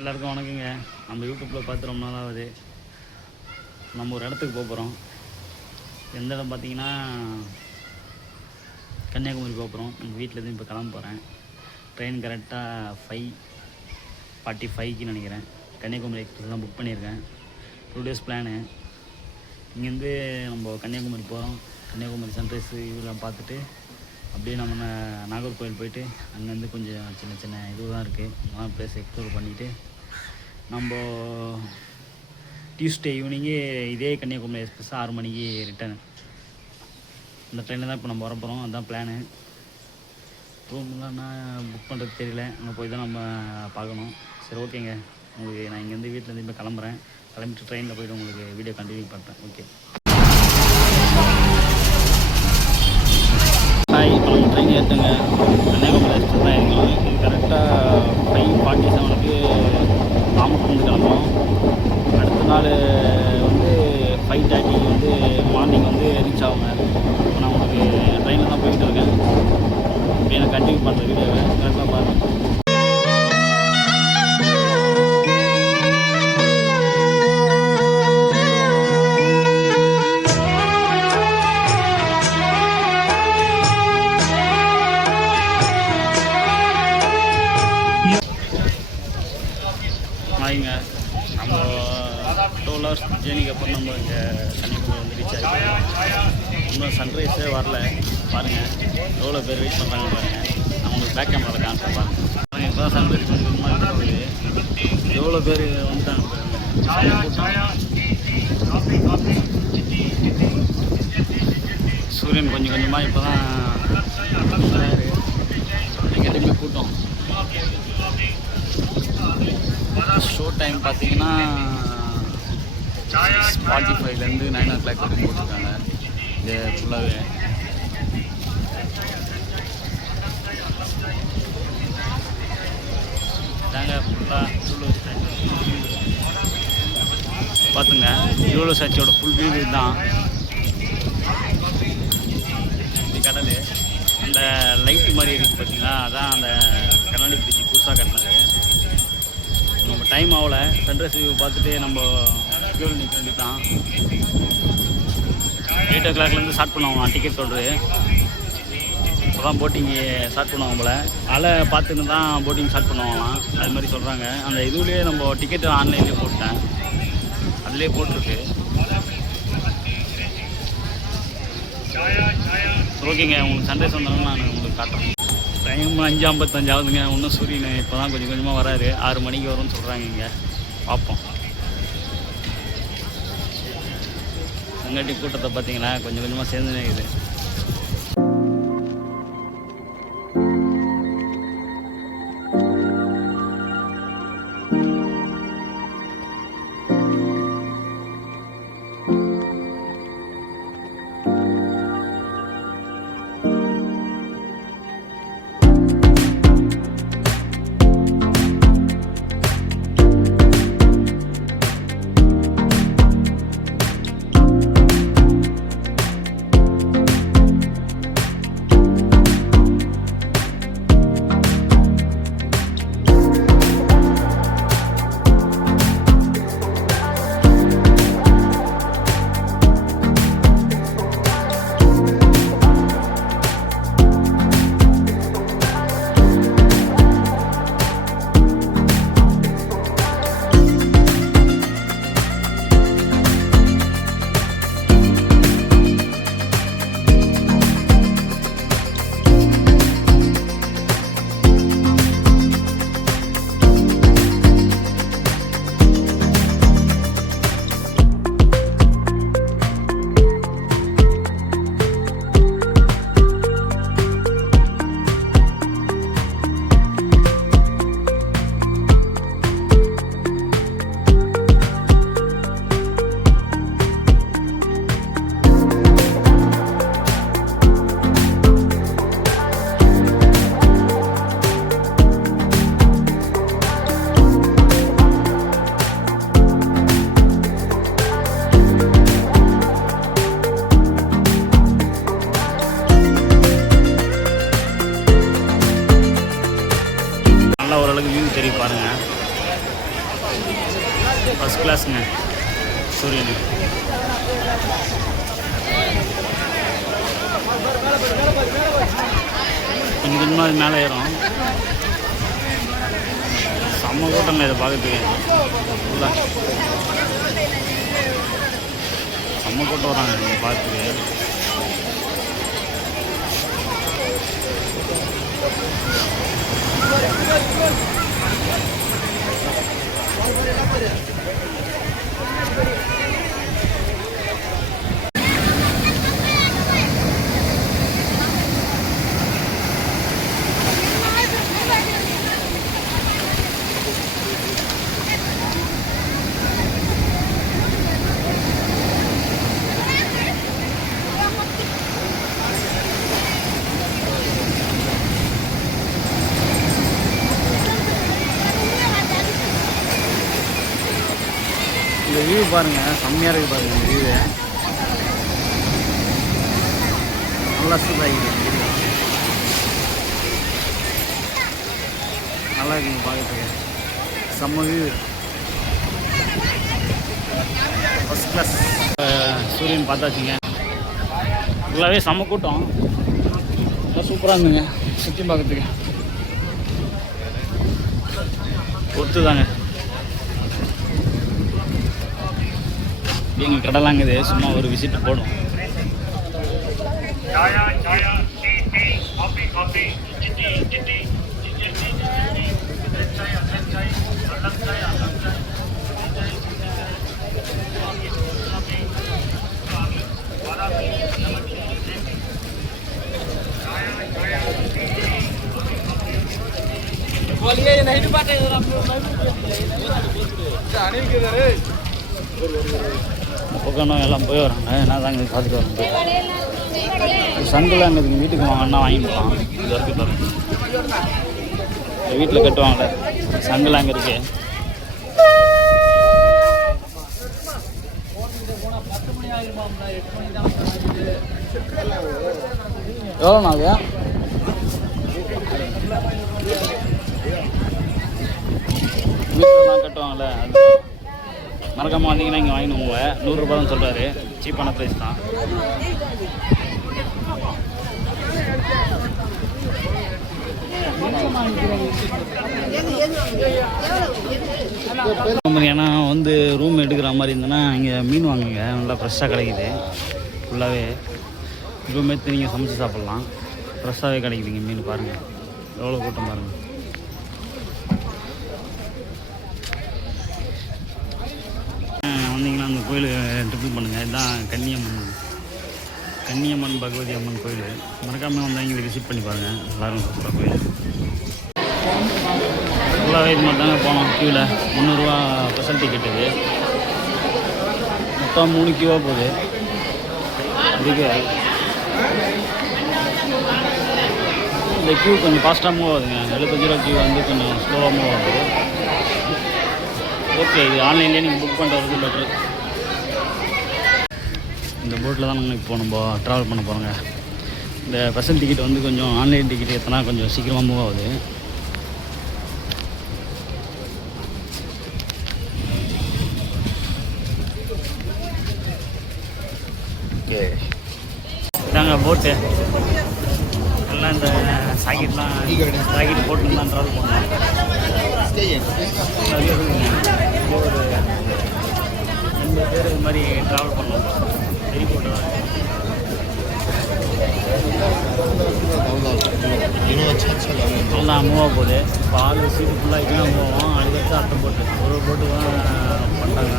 எல்லாருக்கும் வணக்கங்க. நம்ம யூடியூப்பில் பார்த்து ரொம்ப நாள் ஆகுது. நம்ம ஒரு இடத்துக்கு போகிறோம். எந்த இடம் பார்த்தீங்கன்னா கன்னியாகுமரி போகிறோம். எங்கள் வீட்டிலேருந்து இப்போ கிளம்ப போகிறேன். ட்ரெயின் கரெக்டாக 5:45க்கு நினைக்கிறேன். கன்னியாகுமரி எக்ஸ்பிரஸ் தான் புக் பண்ணியிருக்கேன். 2 days பிளானு. இங்கேருந்து நம்ம கன்னியாகுமரி போகிறோம். கன்னியாகுமரி சன்ரைஸ் இதெல்லாம் பார்த்துட்டு அப்படியே நம்ம நாகர்கோவில் போயிட்டு அங்கேருந்து கொஞ்சம் சின்ன சின்ன இது தான் இருக்குது ப்ளேஸ் எக்ஸ்ப்ளோர் பண்ணிவிட்டு நம்ம டியூஸ்டே ஈவினிங்கு இதே கன்னியாகுமரி எக்ஸ்பிரஸ் 6 மணிக்கு ரிட்டர்னு. இந்த ட்ரெயினில் தான் இப்போ நம்ம வரப்போகிறோம். அதுதான் பிளானு. ரூம்லாம் நான் புக் பண்ணுறது தெரியல. அங்கே போய் தான் நம்ம பார்க்கணும். சரி, ஓகேங்க. உங்களுக்கு நான் இங்கேருந்து வீட்டிலேருந்து இப்போ கிளம்புறேன். கிளம்பிட்டு ட்ரெயினில் போய்ட்டு உங்களுக்கு வீடியோ கண்டினியூ பண்ணுறேன். ஓகே. இப்போ நம்ம ட்ரெயின் ஏற்றுங்க. கன்னியாகுமரி எக்ஸ்பிரஸ் தான் ஏறிக்கலாம். இது கரெக்டாக 5:47க்கு நாமக்கல் கிளம்புறோம். அடுத்த நாள் வந்து 5:30 மார்னிங் ரீச் ஆகுங்க. இப்போ நான் உங்களுக்கு ட்ரெயினில் தான் போயிட்டு இருக்கேன். இப்போ எனக்கு கண்டினியூ பண்ணுற வீடியோவை கரெக்டாக பாருங்கள். ஆயிங்க, நம்ம 12 hours ஜேர்னிக்கு அப்புறம் நம்ம இங்கே கன்னியாகுமரி ரீச் ஆகிடுவோம். இன்னும் சன்ரைஸே வரல. பாருங்கள் எவ்வளோ பேர் வெயிட் பண்ணுறாங்க பாருங்கள். நான் உங்களுக்கு பேக் கேமராவில் காமிச்சேன் பாருங்கள். இப்போ தான் சன்ரைஸ் போகுது. எவ்வளோ பேர் வந்துட்டாங்க. சூரியன் கொஞ்சம் கொஞ்சமாக இப்போ தான் எங்கேயுமே கூட்டம். ஷோ டைம் பார்த்தீங்கன்னா 6:45லேருந்து 9 o'clock வரைக்கும் போட்டிருக்காங்க. இது ஃபுல்லாகவே தாங்க. ஃபுல்லாக பார்த்துங்க. ஜூலோ சாட்சியோட ஃபுல் வியூ இதுதான். இது கடல். அந்த லைட்டு மாதிரி இருக்குது பார்த்தீங்களா, அதான் அந்த கண்ணாடி பிரிட்ஜி புதுசாக கட்டினது. நம்ம டைம் ஆகலை. சன்ரைஸ் வியூ பார்த்துட்டு நம்ம ஃபியூல் நிற்க வேண்டியது தான். 8 o'clockலேருந்து ஸ்டார்ட் பண்ணுவாங்க டிக்கெட் சொல்கிறது. இப்போ தான் போட்டிங்கு ஸ்டார்ட் பண்ணுவாங்க போல். அலை பார்த்துன்னு தான் போட்டிங் ஸ்டார்ட் பண்ணுவாங்களாம். அது மாதிரி சொல்கிறாங்க. அந்த இதுலேயே நம்ம டிக்கெட்டு ஆன்லைன்லேயே போட்டேன். அதுலேயே போட்டிருக்கு. ஓகேங்க, உங்களுக்கு சன்ரைஸ் வந்தாலும் நான் உங்களுக்கு காட்டுறேன். டைம் 5:55 ஆகுதுங்க. இன்னும் சூரியன் இப்போ தான் கொஞ்சம் கொஞ்சமாக வராரு. 6 மணிக்கு வரும்னு சொல்கிறாங்க. இங்கே பார்ப்போம். அங்காட்டி கூட்டத்தை பார்த்தீங்கன்னா கொஞ்சம் கொஞ்சமாக சேர்ந்துனே இருக்குது. ஃபஸ்ட் கிளாஸுங்க சூரியன். கொஞ்சம் கொஞ்சமாக அது மேலே ஏறும். செம்ம கூட்டங்க இதை பார்க்கறதுக்கு. ஃபுல்லாக செம்ம கூட்டம் வராங்க இதை பார்க்கறதுக்கு. இந்த வியூ பாருங்கள், செம்மையாக இருக்குது பாருங்கள். இந்த வியூவை நல்லா சூப்பராகிடுது. நல்லா இருக்குங்க பார்க்கறதுக்கு. செம்ம வியூ, ஃபஸ்ட் கிளாஸ். சூரியன் பார்த்தாச்சுங்க. ஃபுல்லாகவே செம்ம கூட்டம். நல்லா சூப்பராக இருந்துங்க சுற்றி பார்க்கறதுக்கு. பொறுத்து தாங்க எங்கள் கடலாங்குது. சும்மா ஒரு விசிட் போடும். பக்கம் எல்லாம் போய் வராங்க. என்ன தாங்க பார்த்துட்டு வரோம். சங்கில் அங்கே இருக்குது. வீட்டுக்கு வாங்கினா வாங்கிக்கலாம். இது வரைக்கும் தரும். வீட்டில் கட்டுவாங்கள்ல சங்கில் அங்கே இருக்கு. எவ்வளோண்ணா அது? வீட்டிலலாம் கட்டுவாங்கள்ல, அது மறக்காமல் வந்தீங்கன்னா இங்கே வாங்கினுவோங்க. 100 ரூபா தான் சொல்கிறாரு. சீப்பான ப்ரைஸ் தான். ஏன்னா வந்து ரூம் எடுக்கிற மாதிரி இருந்ததுன்னா இங்கே மீன் வாங்குங்க. நல்லா ஃப்ரெஷ்ஷாக கிடைக்குது. ஃபுல்லாகவே ரூம் எடுத்து நீங்கள் சமைச்சு சாப்பிட்லாம். ஃப்ரெஷ்ஷாகவே கிடைக்குதுங்க மீன். பாருங்கள் எவ்வளோ கூட்டம் பாருங்கள். வந்தீங்கன்னா அந்த கோயில் ட்ரிபிள் பண்ணுங்கள். இதுதான் கன்னியம்மன் பகவதி அம்மன் கோயில். மறக்காமல் வந்தால் இங்கே விசிட் பண்ணி பாருங்கள். எல்லோரும் சூப்பராக கோயில். ஃபுல்லாகவே இது மாதிரி தாங்க போனோம். க்யூவில் 300 ரூபா ஸ்பெஷல் டிக்கெட். இது மொத்தம் 3 கியூவாக போகுது. இதுக்கு இந்த க்யூ கொஞ்சம் ஃபாஸ்ட்டாக மூவ் ஆகுதுங்க. 75 ரூபா க்யூ வந்து கொஞ்சம் ஸ்லோவாக மூவ் ஆகுது. ஓகே, இது ஆன்லைன்லேயே நீங்கள் புக் பண்ணிட்டு வரது பெட்ரு. இந்த போட்டில் தான் நாங்கள் இப்போ நம்ம ட்ராவல் பண்ண போகிறோங்க. இந்த ஸ்பெஷல் டிக்கெட் வந்து கொஞ்சம் ஆன்லைன் டிக்கெட் எத்தனா கொஞ்சம் சீக்கிரமாக மூவ் ஆகுது. ஓகே, இதாங்க போட்டு. எல்லாம் இந்த சாக்கெட் போட்டு தான் ட்ராவல் பண்ணோம். ஒரு 2 பேர் இது மாதிரி ட்ராவல் பண்ணோம். வெரி போட்டு தான். அவ்வளோதான் மூவ் ஆக போகுது. இப்போ ஆள் சீட்டு ஃபுல்லாக இப்படிலாம் போவோம். அதுக்கடுத்து அடுத்த போட்டு ஒரு போட்டு தான் பண்ணிட்டாங்க.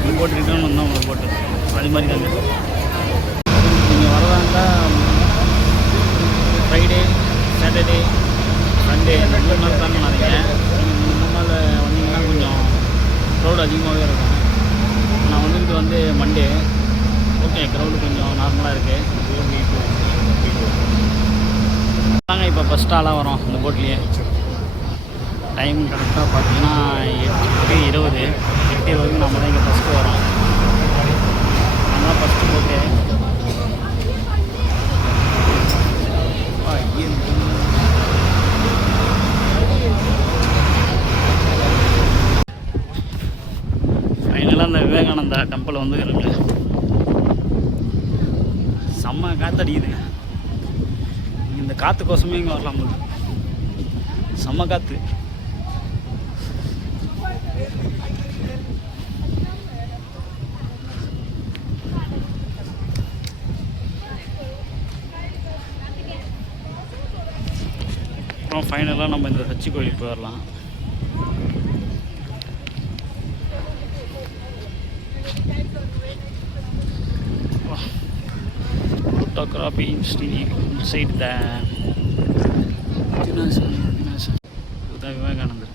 இந்த போட்டு ரிட்டர்ன் வந்தோம். ஒரு போட்டு அது மாதிரி தாங்க. நீங்கள் வரதா இருந்தால் ஃப்ரைடே, சாட்டர்டே, சண்டே இந்த 3 நாள் தான் பண்ணாதீங்க. நீங்கள் 3 நாள் வந்தீங்கன்னா கொஞ்சம் க்ரௌட் அதிகமாகவே இருக்கும். நான் வந்து மண்டே ஓகே, க்ரௌடு கொஞ்சம் நார்மலாக இருக்குது. நாங்கள் இப்போ ஃபஸ்ட் ஆளாக வரோம் இந்த போட்லேயே. டைம் கரெக்டாக பார்த்தீங்கன்னா 8:20. 8:20 நம்ம தான் இங்கே ஃபஸ்ட்டு வரோம். நம்ம தான் ஃபஸ்ட்டு போட்டு தான் அந்த விவேகானந்தா டெம்பிள் வந்து இருங்க. செம்ம காற்றடிக்குதுங்க. இந்த காற்றுக்கோசமே இங்கே வரலாம் போது. செம்ம காற்று. அப்புறம் ஃபைனலாக நம்ம இந்த சச்சி கோயிலுக்கு போயிடலாம். photography inside the விவேகானந்தர்.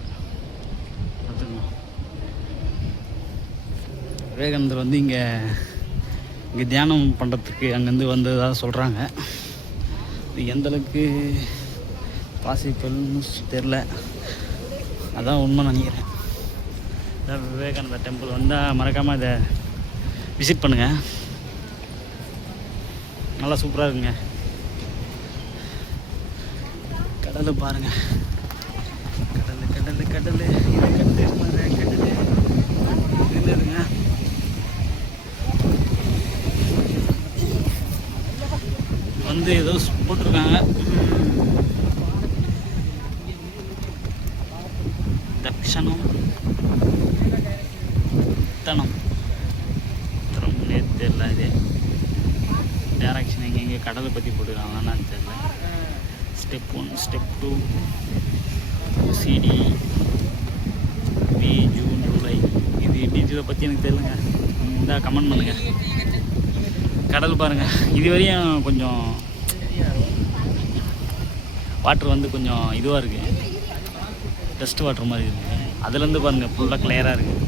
பார்த்துக்கணும், விவேகானந்தர் வந்து இங்கே தியானம் பண்ணுறதுக்கு அங்கேருந்து வந்ததாக சொல்கிறாங்க. இது எந்தளவுக்கு பாசிபிள்னு தெரில, அதான் உண்மை நினைக்கிறேன். அதான் விவேகானந்தா டெம்பிள் வந்தால் மறக்காமல் இதை விசிட் பண்ணுங்கள். நல்லா சூப்பராக இருக்குங்க. கடலை பாருங்கள், கடல் கடல் கடல் இது கடல் இருங்க. வந்து ஏதோ போட்டிருக்காங்க, தக்ஷணம் தனம் தெரியல. இது டேரக்ஷன் எங்கே கடலை பற்றி போட்டுருக்காங்கன்னு தெரியல. Step 1 step 2 CD May June July இது எப்படி இதை பற்றி எனக்கு தெரியலங்க. இந்த கமெண்ட் பண்ணுங்கள். கடல் பாருங்கள், இது வரையும் கொஞ்சம் வாட்டர் வந்து கொஞ்சம் இதுவாக இருக்குது, டஸ்ட் வாட்டர் மாதிரி இருக்குது. அதுலேருந்து பாருங்கள் ஃபுல்லாக கிளியராக இருக்குது.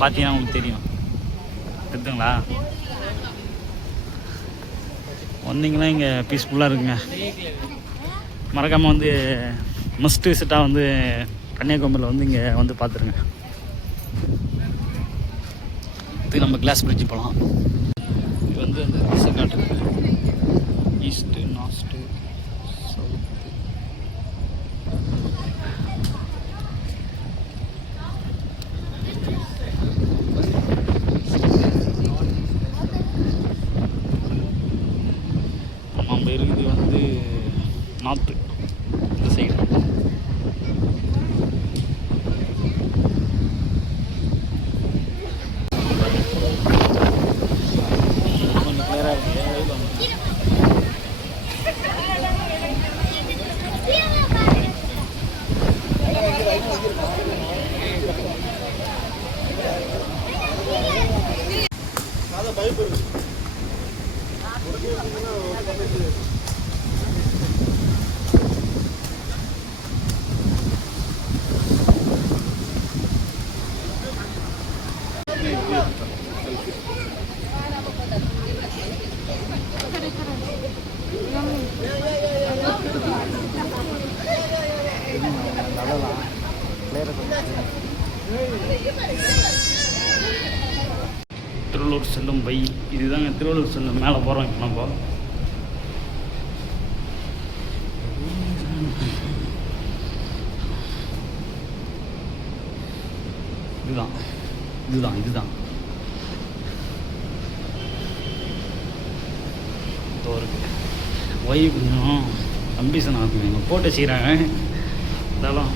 பார்த்தீங்கன்னா உங்களுக்கு தெரியும், தெரியுதுங்களா? வந்தீங்கன்னா இங்கே பீஸ்ஃபுல்லாக இருக்குங்க. மறக்காமல் வந்து மஸ்ட் விசிட்டாக வந்து கன்னியாகுமரியில் வந்து இங்கே வந்து பார்த்துருங்க. இதுக்கு நம்ம கிளாஸ் பிரிட்ஜ் போகலாம். இது வந்து அந்த திசை காட்டுறது ஈஸ்ட்டு நார்த்து சவுத்து. நம்ம இருக்குது வந்து நார்த்து இந்த சைடு. திருவள்ளூர் செல்லும் பை இதுதாங்க. திருவள்ளூர் செல்லும் மேலே போகிறோம் இப்போ நம்ம. இதுதான் இதுதான் இதுதான் இருக்கு. ஒய் கொஞ்சம் கம்பிசன் ஆகும், எங்கள் போட்டு வச்சுக்கிறாங்க. இருந்தாலும்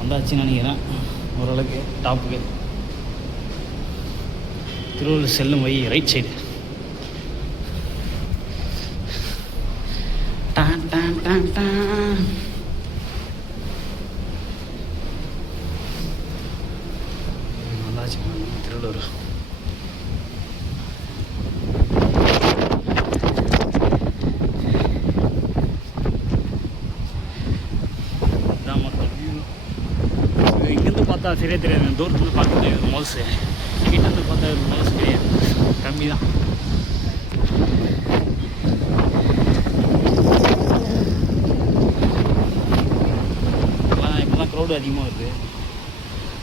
வந்தாச்சுன்னு நினைக்கிறேன் ஓரளவுக்கு டாப்புக்கு. திருவள்ளூர் செல்லும் வழி ரைட் சைடு. டான் டான் டான் டான். வந்தாச்சு திருவள்ளூர். பார்த்தா சரியாக தெரியாது, தூரத்துலேருந்து பார்க்க தெரியாது மவுஸு. கிட்டேருந்து பார்த்தா மவுஸ் கிடையாது, கம்மி தான். இப்போ தான் க்ரௌடு அதிகமாக வருது.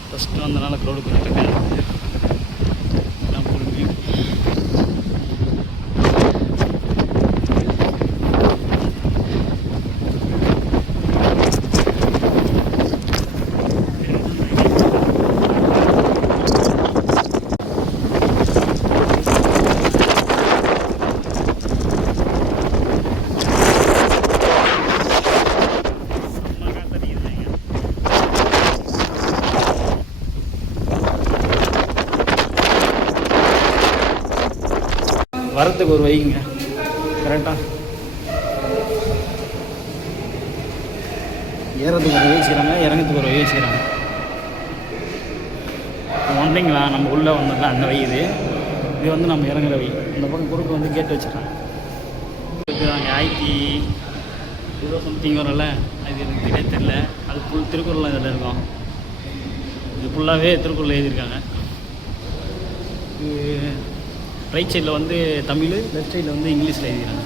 ஃபஸ்ட்டு வந்தனால க்ரௌடு கொஞ்சம் கம்மியாக இருக்குது. எல்லாம் பொறுமையும் வரத்துக்கு ஒரு வைங்க கரெக்டாக, ஏறத்துக்கு ஒரு வழி வச்சுக்கிறாங்க, இறங்கிறதுக்கு ஒரு வழி வச்சுக்கிறாங்க. வந்தீங்களா நம்ம உள்ளே வந்தோம்னா அந்த வழி இது வந்து நம்ம இறங்குற வழி. இந்த பக்கம் குறுக்கு வந்து கேட்டு வச்சுருக்காங்க. இருக்கிறாங்க 1000 சம்திங் வரல, அது எனக்கு தெரியல. அது ஃபுல் திருக்குறள் இதில் இருக்கும். இது ஃபுல்லாகவே திருக்குறள் எழுதியிருக்காங்க. ரைட் சைடில் வந்து தமிழ், லெஃப்ட் சைடில் வந்து இங்கிலீஷில் எழுதிக்கிறாங்க.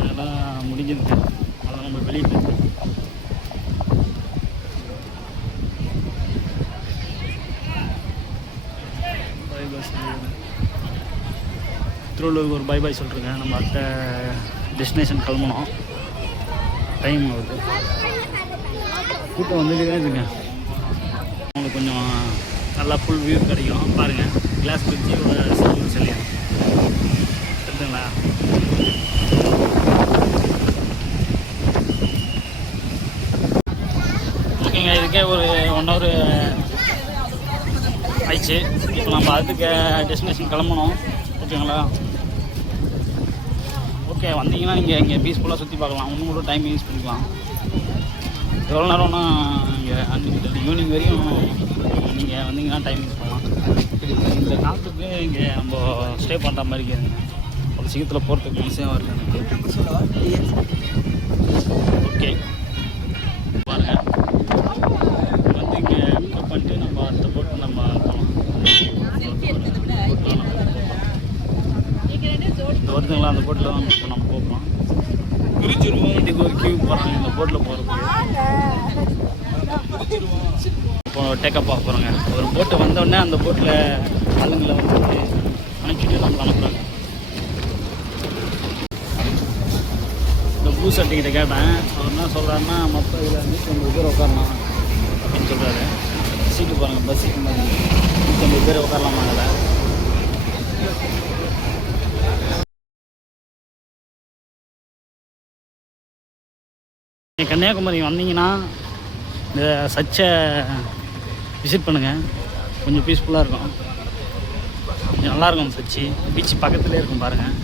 அதெல்லாம் முடிஞ்சிருக்கு. அதெல்லாம் நம்ம வெளியே போயிருக்கோம். திருவள்ளூருக்கு ஒரு பை பாய் சொல்லிட்டுருங்க. நம்ம அடுத்த டெஸ்டினேஷன் கிளம்பணும். டைம் ஆகுது. கூட்டம் வந்துட்டு தான் இருக்குங்க. அவங்களுக்கு கொஞ்சம் நல்லா ஃபுல் வியூ கிடைக்கும். பாருங்கள், கிளாஸ் பிரிட்ஜோட சிலையா இருக்குங்களா? ஓகேங்க, இதுக்கே ஒரு 1 hour ஆயிடுச்சு. இப்போ நம்ம அதுக்கு டெஸ்டினேஷன் கிளம்பணும். ஓகேங்களா? ஓகே, வந்தீங்கன்னா நீங்கள் இங்கே பீஸ்ஃபுல்லாக சுற்றி பார்க்கலாம். இன்னும் கூட டைம் யூஸ் பண்ணிக்கலாம். எவ்வளோ நேரம்னா இங்கே அன்லிமிட்டட் ஈவினிங் வரையும் நீங்கள் வந்தீங்கன்னா டைம் யூஸ் பண்ணலாம். இந்த காலத்துக்கு இங்கே நம்ம ஸ்டே பண்ணுற மாதிரி இருக்குதுங்க. ஒரு சீக்கிரத்தில் போகிறதுக்கு ஈஸியாக வருது எனக்கு. ஓகே, பாருங்கள், வந்து இங்கே பிக்கப் பண்ணிட்டு நம்ம அடுத்த போட்டு நம்ம போகலாம். இந்த வருதுங்களா, அந்த போட்டில் தான் இப்போ நம்ம போகிறோம். இதுக்கு ஒரு கியூ போகிறாங்க இந்த போட்டில் போகிறதுக்கு. இப்போ டேக்கப் ஆக போகிறாங்க. ஒரு போட்டு வந்தோடனே அந்த போட்டில் ஆளுங்களை வந்து அனுப்பிச்சிட்டு நம்மளை அனுப்புகிறாங்க. இந்த ப்ளூ சர்டிஃபிகேட்டை கேட்டேன். அவர் என்ன சொல்கிறாருன்னா, மொத்தம் இதில் 150 பேர் உட்காரலாம் அப்படின்னு சொல்கிறாரு. சீட்டு பாருங்கள், பஸ் சீட்டு மாதிரி 150 பேர் உட்காரலாமா அதில். கன்னியாகுமரி வந்தீங்கன்னா இந்த சர்ச்சை விசிட் பண்ணுங்கள். கொஞ்சம் பீஸ்ஃபுல்லாக இருக்கும், கொஞ்சம் நல்லாயிருக்கும். சர்ச்சு பீச் பக்கத்துலேயே இருக்கும் பாருங்கள்.